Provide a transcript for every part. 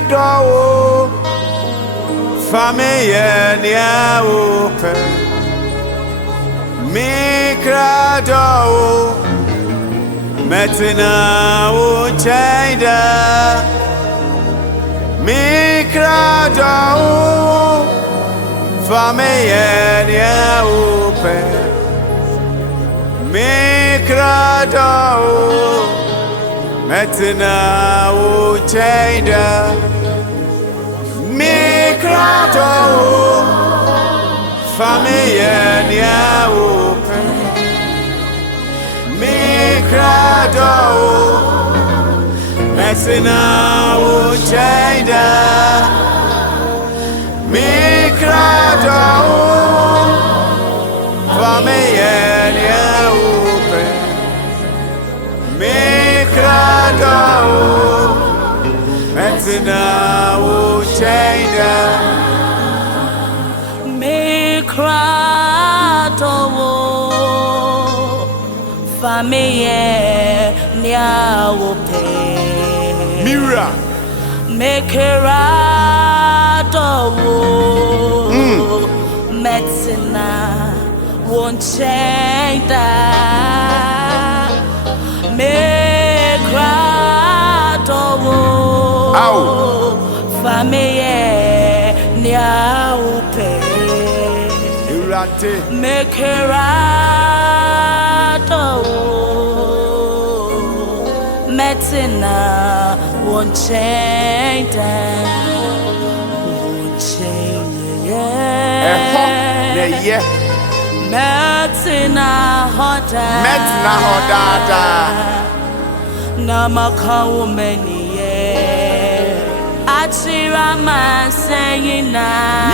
Mikrado, famille nia open. Mikrado, metina uchaida. Mikrado, famille nia open. Mikrado, metina uchaida. Mikrado, famille nia open. Mikrado, metina uchaida. Mikrado, famille nia open. Mikrado, metina uchaida. Mikrado, famille nia open. Mira, Mikrado, metina uchaida. Mikrado, famille nia open. Irate, Mikrado, metina won't change that, won't change yeah. metina hoda, Metina hodada. namaka womeni achira man saying na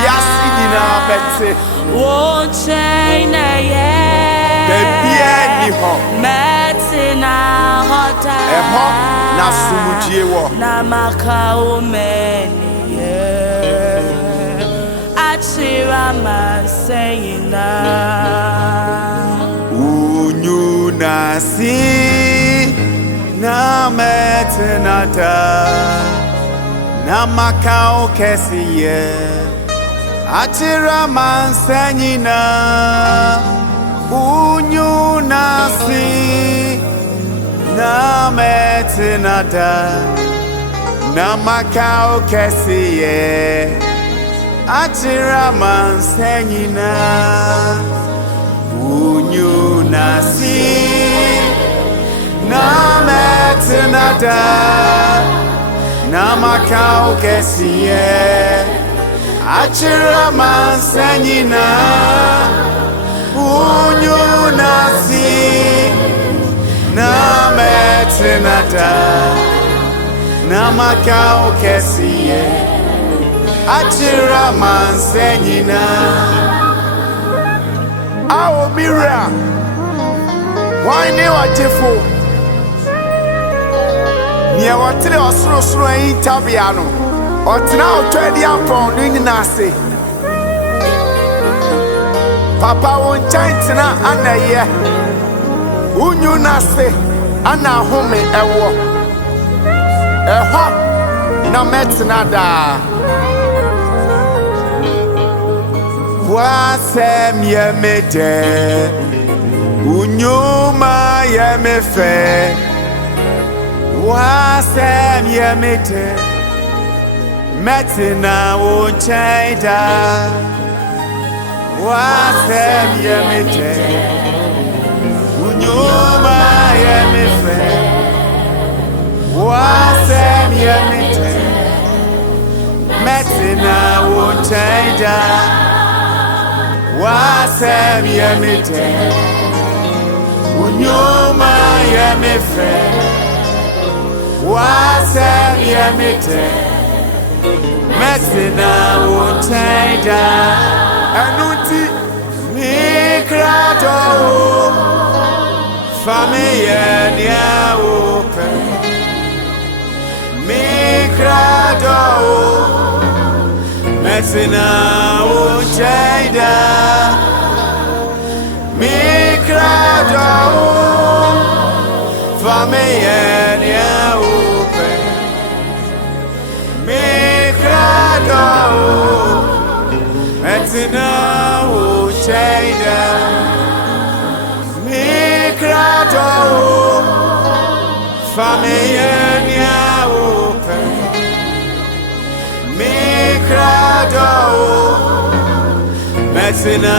Yasidina bete. won't change Baby any ho. metina hoda Eho na sumujie wo. namaka womeni achira man saying na Unyu nasi na metinata. Na makao kesiye Achira mansanyina Unyu nasi Na metinada Na makao kesiye Achira mansanyina Unyu nasi Na metinada na makao kesiye achira mansanyina unyu nasi na metinata na makao kesiye achira mansanyina awo mira why ne wajefo Nia watire osoro yin tabia no otena otwadi apon no nyina se Papa won chantina anaye unyu na se ana home ewo eho na metina da wa se mie mede unyu ma ye mefe Wasem yemete metina uchaida Wasem yemete unyuma yemefe Wasem yemete metina uchaida Wasem yemete unyuma yemefe Wasem yemete metina uchaida Anuti mikrado famille nia open Mikrado metina uchaida Mikrado famille nia open Metina Ucheda Mikrado Familia Open Mikrado Metina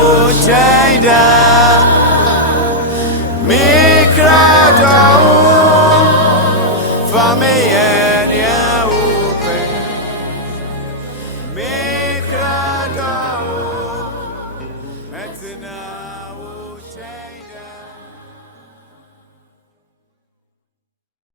Ucheda Mikrado Familia